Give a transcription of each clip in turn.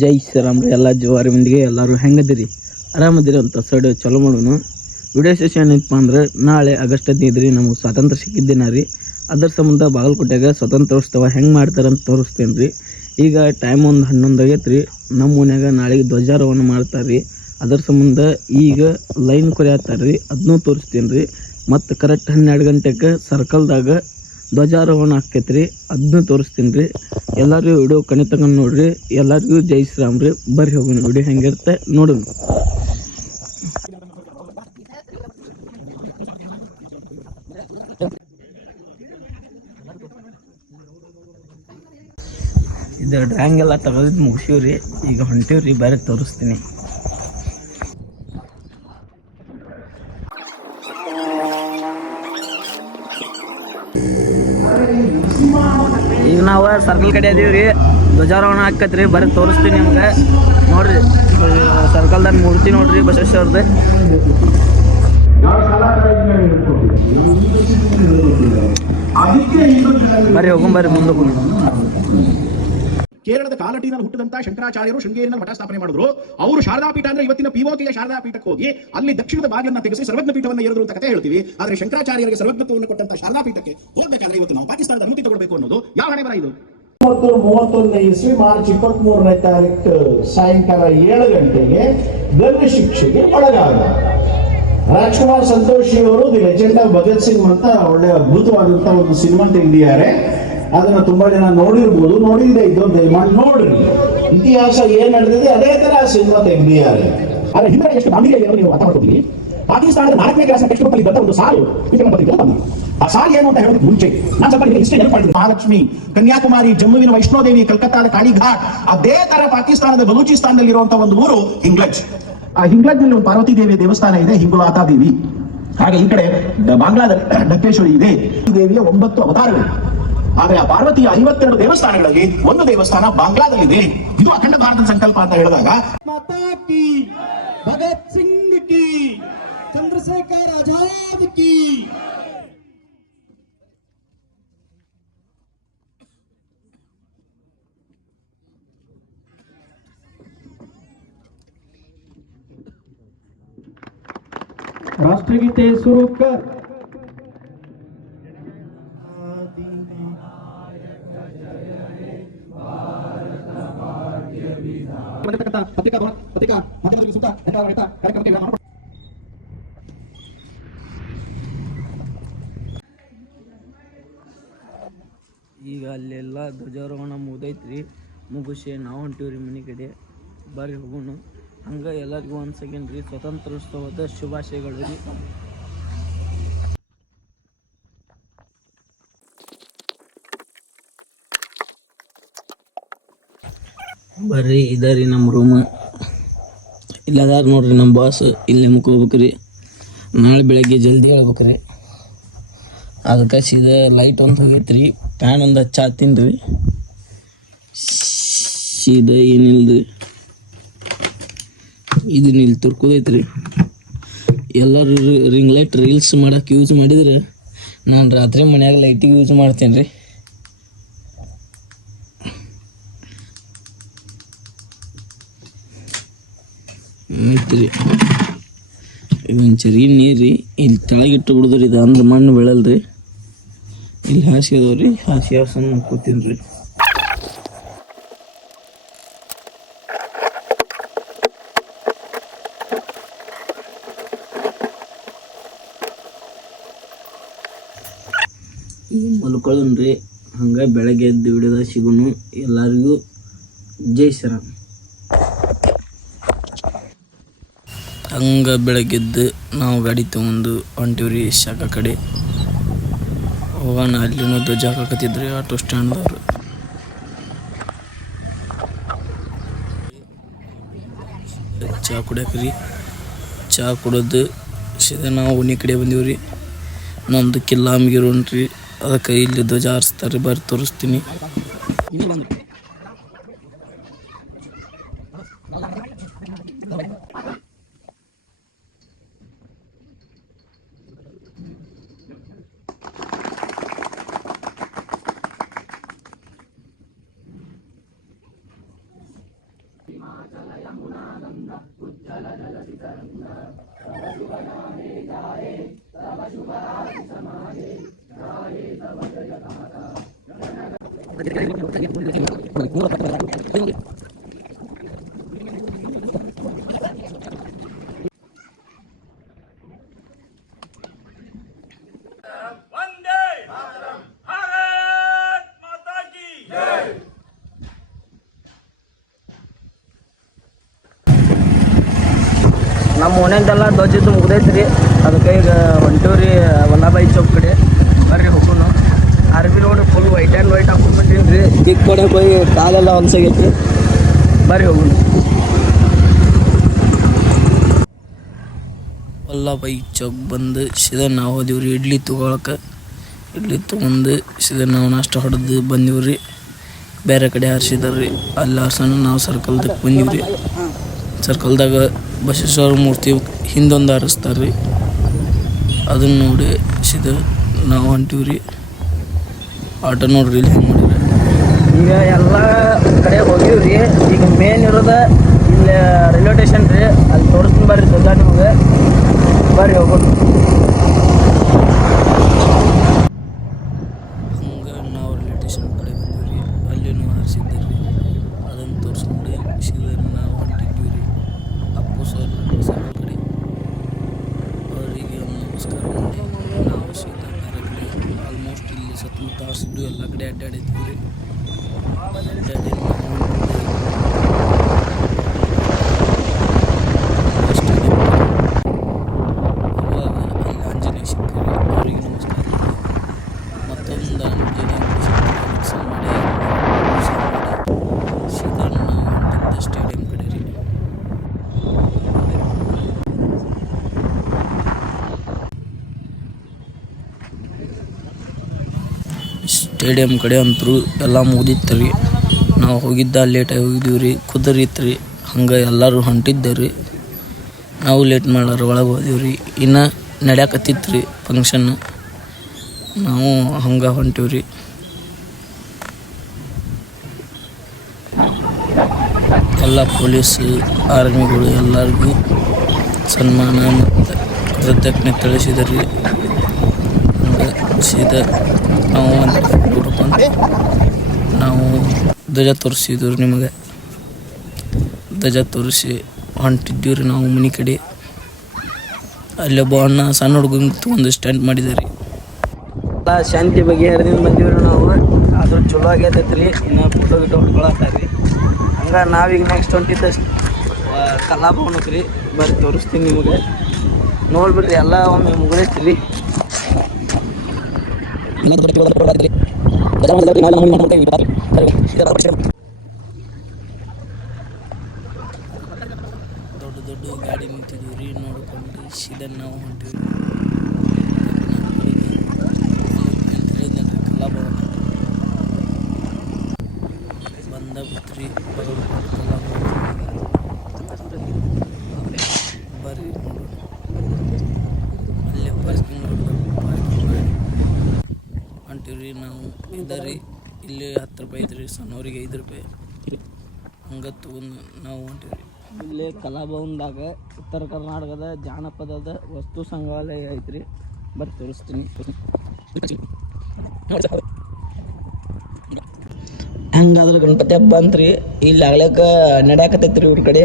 ಜೈ ಶ್ರೀರಾಮ್ ರೀ. ಎಲ್ಲ ಜವಾರಿ ಮಂದಿಗೆ ಎಲ್ಲರೂ ಹೆಂಗದಿರಿ, ಆರಾಮದಿರಿ ಅಂತ ಸೈಡ್ ಚಲೋ ಮಾಡೋಣ. ವಿಡಿಯೋ ಸೆಷನ್ ಏನಪ್ಪ ಅಂದ್ರೆ, ನಾಳೆ ಆಗಸ್ಟ್ 15 ರೀ ನಮಗೆ ಸ್ವಾತಂತ್ರ್ಯ ಸಿಕ್ಕಿದ್ದೇನೆ ರೀ. ಅದರ ಸಂಬಂಧ ಬಾಗಲಕೋಟೆಗೆ ಸ್ವತಂತ್ರೋತ್ಸವ ಹೆಂಗೆ ಮಾಡ್ತಾರಂತ ತೋರಿಸ್ತೇನೆ ರೀ. ಈಗ ಟೈಮ್ ಒಂದು 11 ಆಗೈತೆ ರೀ. ನಮ್ಮ ಮನ್ಯಾಗ ನಾಳೆಗೆ ಧ್ವಜಾರೋಹಣ ಮಾಡ್ತಾರೆ ರೀ. ಅದರ ಸಂಬಂಧ ಈಗ ಲೈನ್ ಕೊರಿಯತ್ತಾರೆ ರೀ, ಅದನ್ನೂ ತೋರಿಸ್ತೇನೆ ರೀ. ಮತ್ತು ಕರೆಕ್ಟ್ 12 ಗಂಟೆಗೆ ಸರ್ಕಲ್ದಾಗ ಧ್ವಜಾರೋಹಣ ಆಕೈತ್ರಿ, ಅದನ್ನ ತೋರಿಸ್ತೀನಿ ರೀ. ಎಲ್ಲರಿಗೂ ವಿಡಿಯೋ ಕಣಿ ತಗೊಂಡು ನೋಡ್ರಿ. ಎಲ್ಲರಿಗೂ ಜೈ ಶ್ರೀರಾಮ್ ರೀ. ಬರ್ರಿ ಹೋಗೋಣ, ವಿಡಿಯೋ ಹೆಂಗಿರುತ್ತೆ ನೋಡೋಣ. ಇದು ಡ್ರಾಯಿಂಗ್ ಎಲ್ಲ ತೆಗೆದು ಮುಗಿಸಿವ್ರಿ. ಈಗ ಹೊಂಟಿವ್ರಿ, ಬೇರೆ ತೋರಿಸ್ತೀನಿ. ಈಗ ನಾವು ಸರ್ಕಲ್ ಕಡೆ ಅದೀವ್ರಿ, ಧ್ವಜಾರೋಹಣ ಆಕತ್ರಿ. ಬರ್ರಿ ತೋರಿಸ್ತೀನಿ ನಿಮ್ಗೆ. ನೋಡ್ರಿ ಸರ್ಕಲ್ದಾಗ ಮೂರ್ತಿ ನೋಡ್ರಿ ಬಸವೇಶ್ವರದ್ದು. ಬರ್ರಿ ಹೋಗೋಣ, ಮುಂದಕ್ಕೆ. ಕೇರಳದ ಕಾಲಟಿನಲ್ಲಿ ಹುಟ್ಟಿದಂತ ಶಂಕರಾಚಾರ್ಯರು ಶೃಂಗೇರಿನಲ್ಲಿ ಮಠ ಸ್ಥಾಪನೆ ಮಾಡಿದ್ರು. ಅವರು ಶಾರದಾ ಪೀಠ ಅಂದ್ರೆ ಇವತ್ತಿನ ಪಿಒಕೆಯ ಶಾರದಾ ಪೀಠಕ್ಕೆ ಹೋಗಿ ಅಲ್ಲಿ ದಕ್ಷಿಣದ ಬಾಗಿಲನ್ನ ತೆಗೆಸಿ ಸರ್ವಜ್ಞ ಪೀಠವನ್ನು ಏರಿದ್ರು ಅಂತ ಕಥೆ ಹೇಳ್ತೀವಿ. ಆದ್ರೆ ಶಂಕರಾಚಾರ್ಯರಿಗೆ ಸರ್ವಜ್ಞತ್ವವನ್ನು ಕೊಟ್ಟಂತ ಶಾರದಾ ಪೀಠಕ್ಕೆ ಹೋಗ್ಬೇಕಾದ್ರೆ ಇವತ್ತು ನಾವು ಪಾಕಿಸ್ತಾನದ ಅನುಮತಿ ತಗೊಳ್ಬೇಕು ಅನ್ನೋದು ಯಾವ ಹಣೆ ಬರ ಇದು? 1931 ಇಸ್ವಿ ಮಾರ್ಚ್ 23ನೇ ತಾರೀಕು ಸಾಯಂಕಾಲ 7 ಗಂಟೆಗೆ ಗಲ್ಲು ಶಿಕ್ಷೆಗೆ ಒಳಗಾದ ರಾಜ್ಕುಮಾರ್ ಸಂತೋಷಿ ಅವರು the legend of Bhagat Singh ಅಂತ ಒಳ್ಳೆ ಅದ್ಭುತವಾದಂತಹ ಒಂದು ಸಿನಿಮಾ ತೆಗೆದಿದ್ದಾರೆ. ಅದನ್ನ ತುಂಬಾ ಜನ ನೋಡಿರ್ಬೋದು, ನೋಡಿಲ್ಲದೆ ಇದ್ದವ್ರು ದಯಮಾಡಿ ನೋಡ್ರಿ. ಇತಿಹಾಸ ಏನ್ ನಡೆದಿದೆ ಅದೇ ತರ ಆ ಸಿನಿಮಾ ತೆಗೆದಿದ್ದಾರೆ. ಆದ್ರೆ ಹಿಂದೆ ಎಷ್ಟು ಗಾಂಭೀರ್ಯ ನೀವು ಅರ್ಥ ಮಾಡ್ಕೊತೀವಿ. ಪಾಕಿಸ್ತಾನದ 4ನೇ ಕ್ಲಾಸ್ ಟೆಕ್ಸ್ಟ್ ಬುಕ್ ಅಲ್ಲಿ ಇದ್ದಂತ ಒಂದು ಸಾಲು ಆ ಸಾಲು ಏನು ಅಂತ ಹೇಳೋದಕ್ಕೆ ಮುಂಚೆ ನಾನು ಸ್ವಲ್ಪ ಹಿಸ್ಟ್ರಿ ನೆನಪು ಮಾಡಿದ್ದೀನಿ. ಮಹಾಲಕ್ಷ್ಮಿ, ಕನ್ಯಾಕುಮಾರಿ, ಜಮ್ಮುವಿನ ವೈಷ್ಣೋದೇವಿ, ಕಲ್ಕತ್ತಾದ ಕಾಳಿಘಾಟ್, ಅದೇ ತರ ಪಾಕಿಸ್ತಾನದ ಬಲೂಚಿಸ್ತಾನದಲ್ಲಿ ಇರುವಂತಹ ಒಂದು ಊರು ಹಿಂಗ್ಲಜ್. ಆ ಹಿಂಗ್ಲಜ್ ನಲ್ಲಿ ಒಂದು ಪಾರ್ವತಿ ದೇವಿಯ ದೇವಸ್ಥಾನ ಇದೆ, ಹಿಂಗುಲಾತಾ ದೇವಿ. ಹಾಗೆ ಈ ಕಡೆ ಬಾಂಗ್ಲಾದ ಡಕ್ಕೇಶ್ವರಿ ಇದೆ. ಈ ದೇವಿಯ 9 ಅವತಾರಗಳು. ಆದ್ರೆ ಆ ಪಾರ್ವತಿಯ 52 ದೇವಸ್ಥಾನಗಳಲ್ಲಿ ಒಂದು ದೇವಸ್ಥಾನ ಬಾಂಗ್ಲಾದಲ್ಲಿದೆ. ಇದು ಅಖಂಡ ಭಾರತದ ಸಂಕಲ್ಪ ಅಂತ ಹೇಳಿದಾಗ ಮಾತಾ ಕಿ, ಭಗತ್ ಸಿಂಗ್ ಕಿ, ಚಂದ್ರಶೇಖರ್ ಆಜಾದ್ ಕಿ. ರಾಷ್ಟ್ರಗೀತೆ ಶುರು ಕರ್. ಈಗ ಅಲ್ಲೆಲ್ಲ ಧ್ವಜಾರೋಹಣ ಮುಗ್ದೈತ್ರಿ. ಮುಗಿಸಿ ನಾವು ಹೊಂಟಿವ್ರಿ ಮನೆ ಕಡೆ. ಬರ್ರಿ ಹೋಗೋಣ. ಹಂಗೆ ಎಲ್ಲರಿಗೂ ಒಂದು ಸೆಕೆಂಡ್ ರೀ, ಸ್ವತಂತ್ರೋತ್ಸವದ ಶುಭಾಶಯಗಳು ರೀ. ಬರ್ರಿ, ಇದರಿ ನಮ್ಮ ರೂಮ್. ಇಲ್ಲದಾರ ನೋಡ್ರಿ ನಮ್ಮ ಬಾಸ್. ಇಲ್ಲಿ ಮುಕ್ಕೋಬೇಕ್ರಿ. ನಾಳೆ ಬೆಳಗ್ಗೆ ಜಲ್ದಿ ಹೇಳ್ಬೇಕ್ರಿ. ಅದಕ್ಕೆ ಸೀದಾ ಲೈಟ್ ಒಂದು ಹೋಗೈತ್ರಿ, ಫ್ಯಾನ್ ಒಂದು ಹಚ್ಚಾತೀನಿ ರೀ. ಸೀದಾ ಏನಿಲ್ರಿ, ಇದನ್ನ ಇಲ್ಲಿ ತುರ್ಕೋದೈತ್ರಿ. ಎಲ್ಲರೂ ರಿಂಗ್ ಲೈಟ್ ರೀಲ್ಸ್ ಮಾಡಕ್ಕೆ ಯೂಸ್ ಮಾಡಿದ್ರೆ ನಾನು ರಾತ್ರಿ ಮನ್ಯಾಗ ಲೈಟಿಗೆ ಯೂಸ್ ಮಾಡ್ತೇನೆ ರೀ. ಐತ್ರಿ ಒಂಚರಿ ನೀರು ಇಲ್ಲಿ ತೆಳಗಿಟ್ಟು ಬಿಡುದ್ರಿ. ಇದು ಅಂದ್ರ ಮಣ್ಣು ಬೀಳಲ್ರಿ. ಇಲ್ಲಿ ಹಾಸಿ ಅದಾವ್ರಿ, ಹಾಸಿ ಹಾಸನ ಕೂತೀನಿ ರೀ. ಮಲ್ಕೊಳ್ಳೋಣ್ರಿ. ಹಂಗೆ ಬೆಳಗ್ಗೆ ಎದ್ದು ವಿಡಿಯೋದಾಗ ಸಿಗೋನು. ಎಲ್ಲರಿಗೂ ಜೈ ಶ್ರೀರಾಮ್. ಹಂಗೆ ಬೆಳಗ್ಗೆದ್ದು ನಾವು ಗಾಡಿ ತೊಗೊಂಡು ಹೊಂಟಿವ್ರಿ ಶಾಖ ಕಡೆ ಹೋಗೋಣ. ಅಲ್ಲಿನೂ ಧ್ವಜ ಹಾಕತ್ತಿದ್ರಿ ಆಟೋ ಸ್ಟ್ಯಾಂಡ್ದವ್ರು. ಚಹಾ ಕುಡಿಯಕ್ರಿ. ಚಹಾ ಕುಡಿದು ಸೀದಾ ನಾವು ಓಣಿ ಕಡೆ ಬಂದೀವ್ರಿ. ನಮ್ದು ಕಿಲ್ಲಾಮಗಿರು ಉಂಟ್ರಿ, ಅದಕ್ಕೆ ಇಲ್ಲಿ ಧ್ವಜ ಹಾರಿಸ್ತಾರೆ. ಬರ್ರಿ ತೋರಿಸ್ತೀನಿ. वंदे भारत माता की जय। ನಮ್ಮ ಮನೆಯದೆಲ್ಲ ಧ್ವಜದ್ದು ಮುಗ್ದೈತ್ರಿ. ಅದಕ್ಕೆ ಈಗ ಹೊಂಟೀವ್ರಿ ವಲ್ಲಭಾಯಿ ಚೌಕ್ ಕಡೆ. ಬರ್ರಿ ಹೋಗೋಣ. Army road full white and white ಹಾಕೊಂಡ್ಬಿಟ್ಟಿನಿ ರೀ. ಕಿಕ್ ಕೊಡಕ್ಕೆ ಹೋಗಿ ಕಾಲೆಲ್ಲ ಹೊಲಸಾಗೈತಿ. ಬರ್ರಿ ಹೋಗೋಣ. ವಲ್ಲಭಾಯಿ ಚೌಕ್ ಬಂದು ಸೀದಾ ನಾವು ಹೋದಿವ್ರಿ ಇಡ್ಲಿ ತೊಗೊಳಕ್ಕೆ. ಇಡ್ಲಿ ತೊಗೊಂಡು ಸೀದಾ ನಾವು ನಾಷ್ಟ ಹೊಡೆದು ಬಂದೀವ್ರಿ. ಬೇರೆ ಕಡೆ ಹಾರಿಸಿದಾರ್ರಿ. ಅಲ್ಲಿ ಹಾರ್ಸೋಣ ನಾವು ಸರ್ಕಲ್ದಾಗ ಬಂದೀವ್ರಿ. ಸರ್ಕಲ್ದಾಗ ಬಸವೇಶ್ವರ ಮೂರ್ತಿ ಹಿಂದೊಂದು ಹಾರಿಸ್ತಾರೆ ರೀ. ಅದನ್ನು ನೋಡಿ ಸೀದಾ ನಾವು ಹೊಂಟೀವ್ರಿ. ಆಟೋ ನೋಡ್ರಿ ಇಲ್ಲಿ ಹೆಂಗೆ ಮಾಡಿರಿ. ಈಗ ಎಲ್ಲ ಕಡೆ ಹೋಗಿವ್ರಿ. ಈಗ ಮೇನ್ ಇರೋದ ಇಲ್ಲಿ ರೈಲ್ವೆ ಸ್ಟೇಷನ್ ರೀ. ಅಲ್ಲಿ ತೋರಿಸ್ತೀನಿ ಬರ್ರಿ ಧ್ವಜ ನಿಮಗೆ. ಬರ್ರಿ ಹೋಗೋಣ. ಹಂಗೆ ನಾವು ರೈಲ್ವೆ ಸ್ಟೇಷನ್ ಕಡೆ ಬಂದೀವಿ. ಅಲ್ಲಿನೂ ಹಾರಿಸಿದ್ದೀವಿ ರೀ. ಅದನ್ನು ತೋರಿಸ್ಕೊಂಡು ಸೀದಾ ನಾವು ಹೊಂಟಿದ್ವಿ ರೀ ಅಪ್ಪು ಸರ್ ಕಡೆ. ಅವರಿಗೆ ನಮಸ್ಕಾರ ಮಾಡಿ ನಾವು ಸೀದಾ ಬೇರೆ ಕಡೆ ಆಲ್ಮೋಸ್ಟ್ ಇಲ್ಲಿ ಸುತ್ತಮುತ್ತ ಹಾರಿಸಿದ್ದು ಎಲ್ಲ ಕಡೆ ಅಡ್ಡಾಡಿದ್ವಿ ರೀ. ಅಡ್ಡಾಡಿ ಅಲ್ಲಿ ಆಂಜನೇಯ ಸಿಕ್ಕರಿ. ಅವರಿಗೆ ನಮಸ್ಕಾರ ಮಾಡಿ ಮತ್ತೊಂದು ಆಂಜನೇಯ ಸಿಕ್ಕರಿ ಮಾಡಿ ಸೀದಾ ನಾವು ಹೊಂಟಿದ್ದ ಸ್ಟೇಡಿಯಂ ಕಡೆ ರೀ. ಸ್ಟೇಡಿಯಂ ಕಡೆ ಅಂತೂ ಎಲ್ಲ ಮುಗ್ದಿತ್ತು ರೀ. ನಾವು ಹೋಗಿದ್ದ ಲೇಟಾಗಿ ಹೋಗಿದ್ದೀವಿ ರೀ. ಕುದುರಿತ್ತು ರೀ. ಹಂಗೆ ಎಲ್ಲರೂ ಹೊಂಟಿದ್ದೆ ರೀ. ನಾವು ಲೇಟ್ ಮಾಡೋರು ಒಳಗೆ ಹೋದೀವಿ ರೀ. ಇನ್ನು ನಡೆಯಕತ್ತಿತ್ತು ರೀ ಫಂಕ್ಷನ್. ನಾವು ಹಂಗೆ ಹೊಂಟೀವಿ ರೀ. ಎಲ್ಲ ಪೊಲೀಸು ಆರ್ಮಿಗಳು ಎಲ್ಲರಿಗೂ ಸನ್ಮಾನ ಮತ್ತು ಕೃತಜ್ಞತೆ ತಿಳಿಸಿದರು ರೀ. ಹಂಗೆ ಸೀದಾ ನಾವು ಒಂದು ಫೋಟೋ ಬಂದು ನಾವು ಧ್ವಜ ತೋರಿಸಿದ್ವಿ ರೀ. ನಿಮಗೆ ಧ್ವಜ ತೋರಿಸಿ ಹೊಂಟಿದ್ದೀವಿ ರೀ ನಾವು ಮನೆ ಕಡೆ. ಅಲ್ಲೊಬ್ಬ ಅಣ್ಣ ಸಣ್ಣ ಹುಡುಗಂಗೆ ಒಂದು ಸ್ಟ್ಯಾಂಡ್ ಮಾಡಿದ್ದಾರೆ ರೀ. ಎಲ್ಲ ಶಾಂತಿ ಬಗೆಹರಿದಿಂದ ಬಂದೀವಿ ರೀ ನಾವು. ಆದ್ರೂ ಚಲೋ ಆಗೈತೈತೆ ರೀ. ಇನ್ನು ಫೋಟೋ ಗಿಟೋ ಹೊಡ್ಕೊಳತ್ತಾರೆ ರೀ. ಹಂಗೆ ನಾವೀಗ ನೆಕ್ಸ್ಟ್ ಹೊಂಟಿದ್ದ ಕಲಾಭವನಕ್ಕೆ ರೀ. ಬರ್ರಿ ತೋರಿಸ್ತೀನಿ ನಿಮಗೆ. ನೋಡ್ಬಿಡ್ರಿ ಎಲ್ಲ ಒಮ್ಮೆ ಮುಗಿದೈತಿ ರೀ. ದೊಡ್ಡ ದೊಡ್ಡ ಗಾಡಿ ನಿಂತಿದ್ವಿ ರೀ. ನೋಡ್ಕೊಂಡು ಸೀದಾ ನಾವು ಹೊಂಟಿವಿ ಅಂತ ಹೇಳಿದ್ನಲ್ರಿ ಕಲಾಭವನ ಬಂದ ಬಿತ್ರಿ. ಕಲಾಭವನ ಬರ್ರಿ ನೋಡೋಣ. ಅಲ್ಲೇ ಪಾರ್ಕಿಂಗ್ ಮಾಡಿ ಹೊಂಟಿವ್ರಿ ನಾವು. ಇದರಿ ಇಲ್ಲಿ 10 ರೂಪಾಯಿ ಐತ್ರಿ. ಸಣ್ಣವ್ರಿಗೆ 5 ರೂಪಾಯಿ. ಹಂಗೆ ತಗೊಂಡು ನಾವು ಹೊಂಟಿವ್ರಿ. ಇಲ್ಲಿ ಕಲಾಭವನದಾಗ ಉತ್ತರ ಕರ್ನಾಟಕದ ಜಾನಪದದ ವಸ್ತು ಸಂಗ್ರಹಾಲಯ ಐತ್ರಿ. ಬರ್ರಿ ತೋರಿಸ್ತೀನಿ. ಹಂಗಾದ್ರೆ ಗಣಪತಿ ಹಬ್ಬ ಅಂತ್ರಿ. ಇಲ್ಲಿ ಆಗ್ಲಕ್ಕ ನಡೆಯಾಕತ್ತೈತ್ರಿ ಇವ್ರ ಕಡೆ.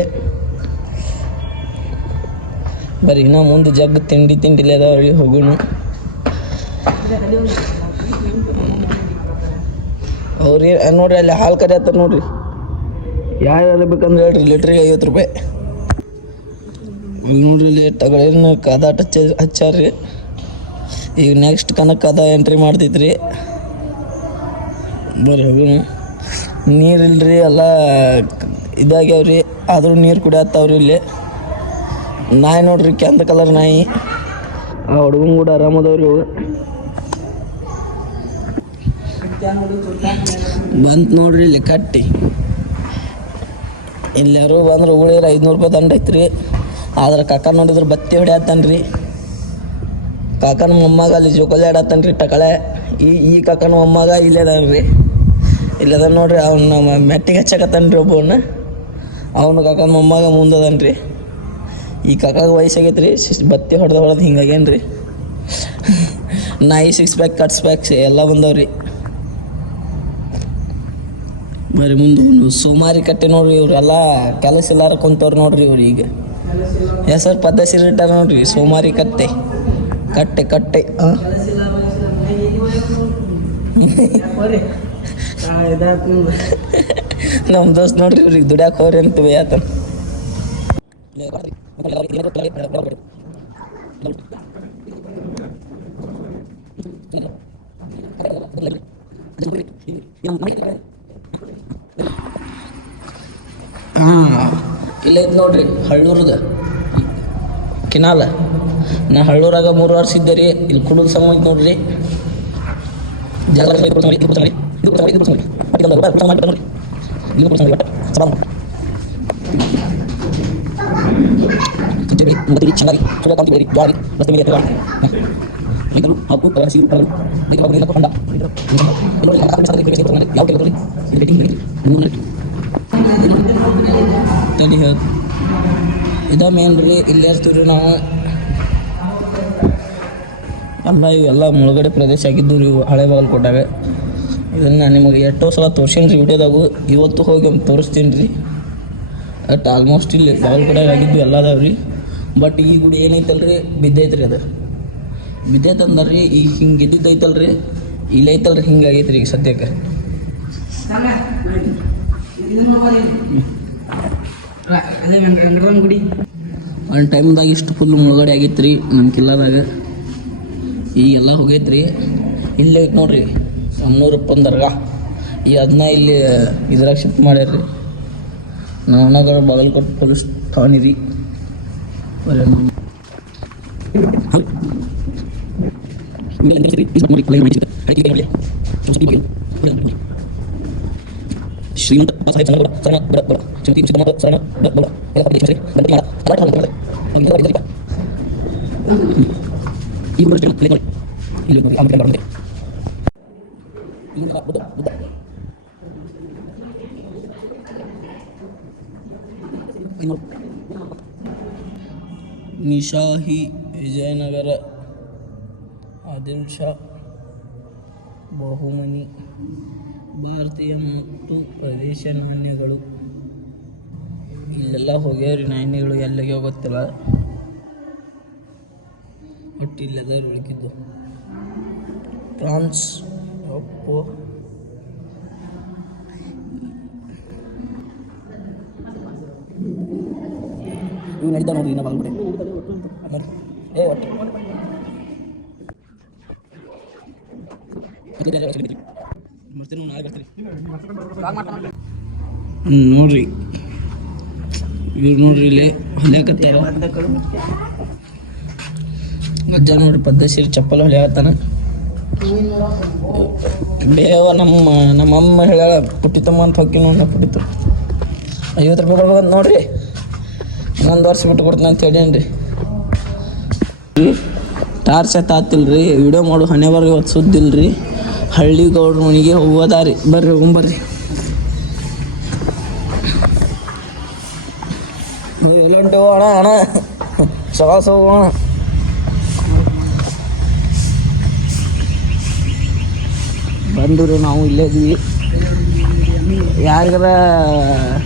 ಬರ್ರಿ ನಾವು ಮುಂದೆ ಜಗ್ ತಿಂಡಿಲಿ ಅದಾವ್ರಿ. ಹೋಗೋಣ. ಅವ್ರಿ ನೋಡ್ರಿ ಅಲ್ಲಿ ಹಾಲು ಕರಿಯತ್ತಾರ ನೋಡ್ರಿ. ಯಾರು ಬೇಕಂದ್ರೆ ಹೇಳ್ರಿ. ಲೀಟ್ರಿಗೆ 50 ರೂಪಾಯಿ. ಅಲ್ಲಿ ನೋಡ್ರಿ ಇಲ್ಲಿ ತಗೊಳ್ಳೇನು ಕದ ಹಚ್ಚಾರ್ರಿ. ಈಗ ನೆಕ್ಸ್ಟ್ ಕನಕ ಅದ ಎಂಟ್ರಿ ಮಾಡ್ತೈತ್ರಿ. ಬರ್ರಿ ಹೋಗೋಣ. ನೀರಿಲ್ರಿ ಎಲ್ಲ ಇದಾಗ್ಯಾವ್ರಿ. ಆದರೂ ನೀರು ಕುಡಿಯತ್ತಾವ್ರಿ ಇಲ್ಲಿ. ನಾಯಿ ನೋಡ್ರಿ ಕೆಂದ ಕಲರ್ ನಾಯಿ. ಆ ಹುಡುಗನ್ ಕೂಡ ಆರಾಮದವ್ರಿ. ಇವು ಬಂತು ನೋಡ್ರಿ ಇಲ್ಲಿ ಕಟ್ಟಿ. ಇಲ್ಲಿ ಯಾರು ಬಂದ್ರೆ ಉಳಿದ್ರೆ 500 ರೂಪಾಯಿ ದಂಡ ಐತ್ರಿ. ಆದ್ರೆ ಕಾಕ ನೋಡಿದ್ರೆ ಬತ್ತಿ ಹೊಡ್ಯಾತಾನ್ರಿ. ಕಾಕನ ಮೊಮ್ಮಗ ಅಲ್ಲಿ ಜೋಕಾಲಿ ಆಡತ್ತಾನ್ರಿ ಟಕಳೆ. ಈ ಕಾಕನ ಮೊಮ್ಮಗ ಇಲ್ಲೇ ಅದಾನ್ರಿ. ಇಲ್ಲದ ನೋಡ್ರಿ. ಅವ್ನ ಮೆಟ್ಟಿಗೆ ಹಚ್ಚಕತ್ತಾನ್ರಿ ಒಬ್ಬವನ್ನ. ಅವನು ಕಾಕನ ಮೊಮ್ಮಗ ಮುಂದದನ್ರಿ. ಈ ಕಾಕಾಗ ವಯಸ್ಸಾಗೈತೆ ರೀ, ಬತ್ತಿ ಹೊಡೆದು ಹಿಂಗಾಗೇನು ರೀ. ನಾಯಿ 6 ಪ್ಯಾಕ್ ಕಟ್ಸ್ ಪ್ಯಾಕ್ಸ್ ಎಲ್ಲ ಬಂದವ್ರಿ. ಬರೀ ಮುಂದೆ ಸೋಮಾರಿ ಕಟ್ಟೆ ನೋಡ್ರಿ, ಇವರೆಲ್ಲ ಕೆಲಸ ಇಲ್ಲಾರ ಕುಂತವ್ರು ನೋಡ್ರಿ. ಇವ್ರು ಈಗ ಹೆಸರು ಪದ್ಧತಿ ಇಟ್ಟಾರ ನೋಡ್ರಿ, ಸೋಮಾರಿ ಕಟ್ಟೆ ಕಟ್ಟೆ ಕಟ್ಟೆ. ನಮ್ಮ ದೋಸ್ತ್ ನೋಡ್ರಿ ಇವ್ರಿಗೆ ದುಡ್ಯಾಕ ಹೋರಿ ಅಂತ ಆತ. ಇಲ್ಲೈತೆ ನೋಡ್ರಿ ಹಳ್ಳೂರದ ಕಿನಾಲ. ನಾ ಹಳ್ಳೂರಾಗ 3 ವರ್ಷ ಇದ್ದೆ ರೀ. ಇಲ್ಲಿ ಕುಡಿದ ಸಂಬಂಧ ನೋಡ್ರಿ ಇದ ಮೇನ್ ರೀ. ಇಲ್ಲೇ ಇರ್ತೀವಿ ರೀ ನಾವು. ಇವೆಲ್ಲ ಮುಳುಗಡೆ ಪ್ರದೇಶ ಆಗಿದ್ದು ರೀ, ಹಳೆ ಬಾಗಲಕೋಟೆಗ. ಇದನ್ನು ನಾನು ನಿಮಗೆ ಎಷ್ಟೋ ಸಲ ತೋರ್ಸೀನಿ ರೀ ವಿಡಿಯೋದಾಗು. ಇವತ್ತು ಹೋಗಿ ಒಂದು ತೋರಿಸ್ತೀನಿ ರೀ. ಅಟ್ ಆಲ್ಮೋಸ್ಟ್ ಇಲ್ಲಿ ಬಾಗಲಕೋಟೆಗೆ ಆಗಿದ್ದು ಎಲ್ಲ ಅದಾವ ರೀ. ಬಟ್ ಈ ಗುಡಿ ಏನೈತಲ್ರಿ ಬಿದ್ದೈತೆ ರೀ. ಅದು ಬಿದ್ದೈತೆ ಅಂದ್ರೆ ರೀ ಈಗ ಹಿಂಗೆ ಇದ್ದಿದ್ದೈತಲ್ರಿ, ಇಲ್ಲಿ ಐತಲ್ರಿ ಹಿಂಗೆ ಆಗೈತೆ ರೀ ಈಗ ಸದ್ಯಕ್ಕೆ. ಗುಡಿ ಒಂದು ಟೈಮ್ದಾಗ ಇಷ್ಟು ಫುಲ್ ಮುಳುಗಡೆ ಆಗೈತೆ ರೀ ನಮ್ಮ ಕಿಲ್ಲಾದಾಗ. ಈಗೆಲ್ಲ ಹೋಗೈತೆ ರೀ. ಇಲ್ಲೇ ಐತೆ ನೋಡ್ರಿ ಅಮ್ಮನೂರಪ್ಪನ ದರ್ಗಾ. ಈ ಅದನ್ನ ಇಲ್ಲಿ ಇದ್ರಾಗ ಶಿಫ್ಟ್ ಮಾಡ್ಯಾರ ರೀ. ನವನಗರ ಬಾಗಲಕೋಟೆ ಪೊಲೀಸ್ ಠಾಣೆ ರೀ. ಶ್ರೀಮಂತ ನಿಶಾಹಿ ವಿಜಯನಗರ ಆದಿಲ್ ಶಾ ಬಹುಮನಿ ಭಾರತೀಯ ಮತ್ತು ಪ್ರದೇಶ ನಾಣ್ಯಗಳು ಇಲ್ಲೆಲ್ಲ ಹೋಗ್ಯಾವ್ರಿ. ನಾಣ್ಯಗಳು ಎಲ್ಲಿಗೆ ಗೊತ್ತಿಲ್ಲ, ಬಟ್ ಇಲ್ಲದವ್ರು ಉಳ್ಕಿದ್ದು ಫ್ರಾನ್ಸ್ ಒಪ್ಪೋ ಇವು ನಡೀತಾ ನೋಡ್ರಿ. ನಾ ಬಾಲ್ಬಿಟ್ಟೆ ಏ ಒಟ್ಟು ನೋಡ್ರಿ ಇವ್ರು ನೋಡ್ರಿ ಇಲ್ಲಿ ಹೊಲಿಯಾಕತ್ತಾರ. ಅಜ್ಜ ನೋಡ್ರಿ ಪದ್ಧತಿ ಚಪ್ಪಲ್ ಹೊಲಿಯಾಕತ್ತಾನ. ಬೇವ ನಮ್ಮಮ್ಮ ಹೇಳ ಪುಟ್ಟಿತಮ್ಮ ಅಂತ ಹೊಕ್ಕಿ ನೋಡ ಪುಟ್ಟಿತ್ತು 50 ರೂಪಾಯಿ ಕೊಡ್ಬೇಕಂತ ನೋಡ್ರಿ. ಇನ್ನೊಂದು ವರ್ಷ ಬಿಟ್ಟು ಕೊಡ್ತೀನಿ ಅಂತ ಹೇಳೇನ್ರಿ. ಟಾರ್ಚ್ ಆತಿಲ್ರಿ, ವಿಡಿಯೋ ಮಾಡು ಹಣೆ ಬರ್ರಿ. ಇವತ್ತು ಸುದ್ದಿಲ್ರಿ. ಹಳ್ಳಿ ಗೌಡ್ರ ಮನೆಗೆ ಹೋಗೋದಾರಿ. ಬರ್ರಿ ಹೋಗ್ಬರ್ರಿ. ಎಲ್ಲಂಟು ಅಣ್ಣ ಸವಾಸ ಹೋಗೋಣ. ಬಂದರು ನಾವು ಇಲ್ಲೇ ಇದ್ದೀವಿ. ಯಾರಿಗಾರ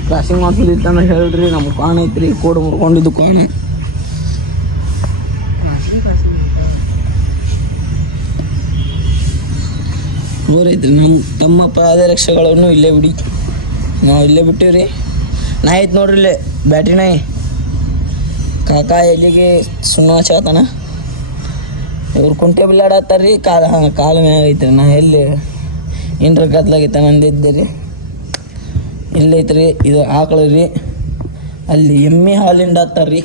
ಕ್ರಾಸಿಂಗ್ ಮಾಡ್ಸೋದಿತ್ತಂದ್ರೆ ಹೇಳ್ರಿ, ನಮ್ಮ ಕಾಣ ಐತ್ರಿ. ಕೋಡ್ ಮುರ್ಕೊಂಡಿದ್ದು ಕಾಣ. ಊರೈತ್ರಿ. ನಮ್ಮ ತಮ್ಮ ಪಾದರಕ್ಷೆಗಳನ್ನು ಇಲ್ಲೇ ಬಿಡಿ. ನಾವು ಇಲ್ಲೇ ಬಿಟ್ಟಿವ್ರಿ. ನಾಯಿ ಐತೆ ನೋಡ್ರಿ ಇಲ್ಲೇ, ಬ್ಯಾಟ್ರಿ ನಾಯಿ. ಕಾಕ ಎಲ್ಲಿಗೆ ಸುಣ್ಣ ಹಚ್ಚಾತಾನ. ಇವ್ರು ಕುಂಟೆ ಬಿಲ್ಲಾಡತ್ತಾರ ರೀ. ಕಾಲು ಮ್ಯಾಗ ಐತ್ರಿ. ನಾ ಎಲ್ಲಿ ಇಂಟ್ರ ಕತ್ಲಾಗೈತೆ ನಂದಿದ್ದೆ ರೀ. ಇಲ್ಲೈತ್ರಿ ಇದು ಆಕಳು ರೀ. ಅಲ್ಲಿ ಎಮ್ಮೆ ಹಾಲಿಂದ ಹತ್ತಾರ ರೀ.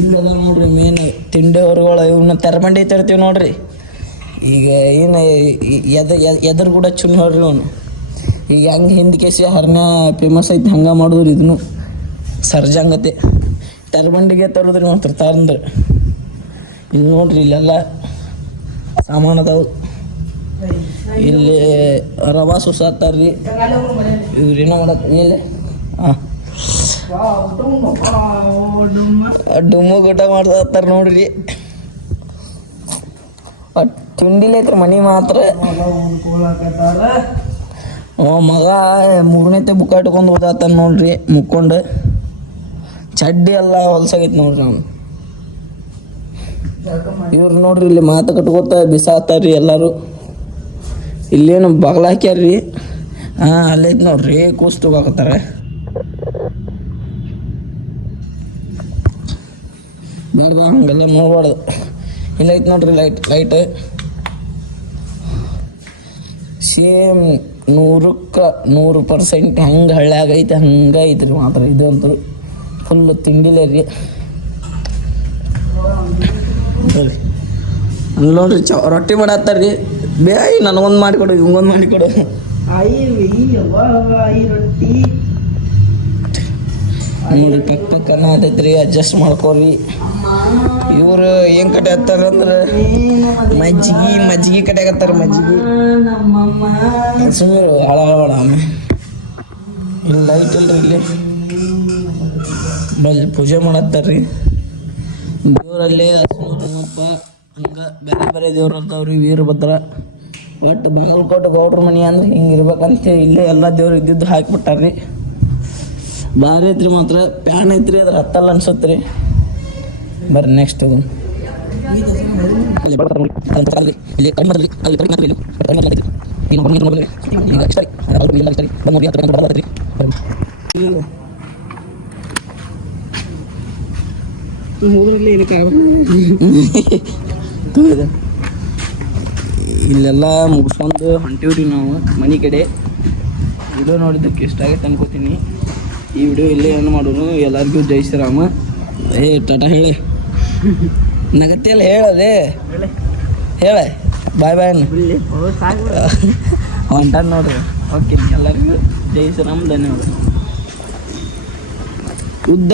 ಇಲ್ಲದ ನೋಡ್ರಿ ಮೇನ್ ತಿಂಡಿ ಹೊರಗಳು. ಇವನ್ನ ತೆರಮಂಡಿ ತರ್ತೀವಿ ನೋಡ್ರಿ. ಈಗ ಏನು ಎದ್ರ ಕೂಡ ಚುನ್ ಹೊರ್ರಿ ಅವನು. ಈಗ ಹೆಂಗೆ ಹಿಂದೆ ಕೇಸಿ ಹರ್ನ ಫೇಮಸ್ ಐತಿ ಹಂಗೆ ಮಾಡಿದ್ರಿ. ಇದನ್ನು ಸರ್ಜಂಗತೆ ಟರ್ಬಂಡಿಗೆ ತರೋದ್ರಿ ಮಾತ್ರ ತಂದ್ರೆ. ಇಲ್ಲಿ ನೋಡ್ರಿ ಇಲ್ಲೆಲ್ಲ ಸಾಮಾನು ಅದಾವು. ಇಲ್ಲಿ ರವಾ ಸುಸಾತಾರ್ರಿ ಇವ್ರೇನೋ ಮಾಡಕ್ ಇಲ್ಲಿ ಹಾಂ ಡುಮ್ಮು ಊಟ ಮಾಡ್ತಾರ ನೋಡ್ರಿ. ತಿಂಡಿಲಿ ಐತ್ರಿ ಮನಿ ಮಾತ್ರ. ಮಗ ಮೂರನೇತೆ ಬುಕ್ಕ ಇಟ್ಕೊಂಡು ಓದಾತಾನ ನೋಡ್ರಿ ಮುಕ್ಕೊಂಡು. ಚಡ್ಡಿ ಎಲ್ಲ ಹೊಲ್ಸಾಗೈತಿ ನೋಡ್ರಿ ಅವ್ನು. ಇವ್ರು ನೋಡ್ರಿ ಇಲ್ಲಿ ಮಾತು ಕಟ್ಕೋತ ಬಿಸಾತಾರ್ರಿ ಎಲ್ಲರೂ. ಇಲ್ಲೇನು ಬಗಲ ಹಾಕ್ಯಾರ್ರಿ. ಹಾಂ ಅಲ್ಲೈತಿ ನೋಡ್ರಿ ಕೂಸ್ ತಗೋಕತ್ತಾರ. ಬೇಡ ಹಂಗೆಲ್ಲ ನೋಡ್ಬಾರ್ದು. ಇಲ್ಲೈತಿ ನೋಡ್ರಿ ಲೈಟ್ ಸೇಮ್ 100% ಹೆಂಗೆ ಹಳ್ಳ್ಯಾಗೈತೆ ಹಂಗೆ ಐತ್ರಿ ಮಾತ್ರ. ಇದು ಅಂತೂ ಫುಲ್ ತಿಂಡಿಲೇ ರೀ. ಅಲ್ಲಿ ನೋಡ್ರಿ ರೊಟ್ಟಿ ಮಾಡತ್ತಾರ್ರಿ. ಬೇಯ್ ನನಗೊಂದು ಮಾಡಿಕೊಡು ಇವಂಗೊಂದು ಮಾಡಿಕೊಡು. ನೋಡ್ರಿ ಪಕ್ಕನ ಆತೈತ್ರಿ ಅಡ್ಜಸ್ಟ್ ಮಾಡ್ಕೋರಿ. ಇವ್ರು ಏನ್ ಕಡೆ ಹತ್ತಾರ ಅಂದ್ರೆ ಮಜ್ಜಿಗೆ ಕಡೆ ಆಗತ್ತಾರ. ಮಜ್ಜಿಗೆ ಸುಮ್ಮನೆ ಹಾಳಾಳ ಆಮೇಲೆ ಇಲ್ಲಿ ಲೈಟ್ ಇಲ್ರಿ. ಇಲ್ಲಿ ಬಲ್ಲಿ ಪೂಜೆ ಮಾಡತ್ತಾರ್ರಿ. ದೇವರಲ್ಲಿ ಹಸುಮಪ್ಪ ಹಂಗ ಬೇರೆ ಬೇರೆ ದೇವ್ರು ಇರ್ತಾವ್ರಿ. ವೀರಭದ್ರ ಒಟ್ಟು ಬಾಗಲಕೋಟೆ ಗೌಡ್ರ ಮನಿ ಅಂದ್ರೆ ಹಿಂಗೆ ಇರ್ಬೇಕಂತ ಇಲ್ಲೇ ಎಲ್ಲ ದೇವ್ರು ಇದ್ದಿದ್ದು ಹಾಕಿಬಿಟ್ಟಾರ್ರಿ. ಭಾರಿ ಐತ್ರಿ ಮಾತ್ರ. ಪ್ಯಾನ್ ಐತ್ರಿ ಅದ್ರ ಹತ್ತಲ್ಲ ಅನ್ಸತ್ರಿ. ಬರ್ರಿ ನೆಕ್ಸ್ಟ್ ಇಲ್ಲೆಲ್ಲ ಮುಗಿಸ್ಕೊಂಡು ಹೊಂಟಿವ್ರಿ ನಾವು ಮನೆ ಕಡೆ. ವಿಡಿಯೋ ನೋಡಿದ್ದಕ್ಕೆ ಇಷ್ಟ ಆಗೈತೆ ಅನ್ಕೋತೀನಿ. ಈ ವಿಡಿಯೋ ಇಲ್ಲೇ ಏನು ಮಾಡೋನು. ಎಲ್ಲರಿಗೂ ಜೈ ಶ್ರೀರಾಮ. ಟಾಟಾ ಹೇಳಿ ನಗತ್ತಿಯಲ್ಲ ಹೇಳದೆ ಹೇಳ ಬಾಯ್ ಬಾಯ್ ಹೊಂಟ ನೋಡ್ರಿ. ಓಕೆ ಎಲ್ಲರಿಗೂ ಜೈ ಶ್ರೀರಾಮ್. ಧನ್ಯವಾದ. ಉದ್ದ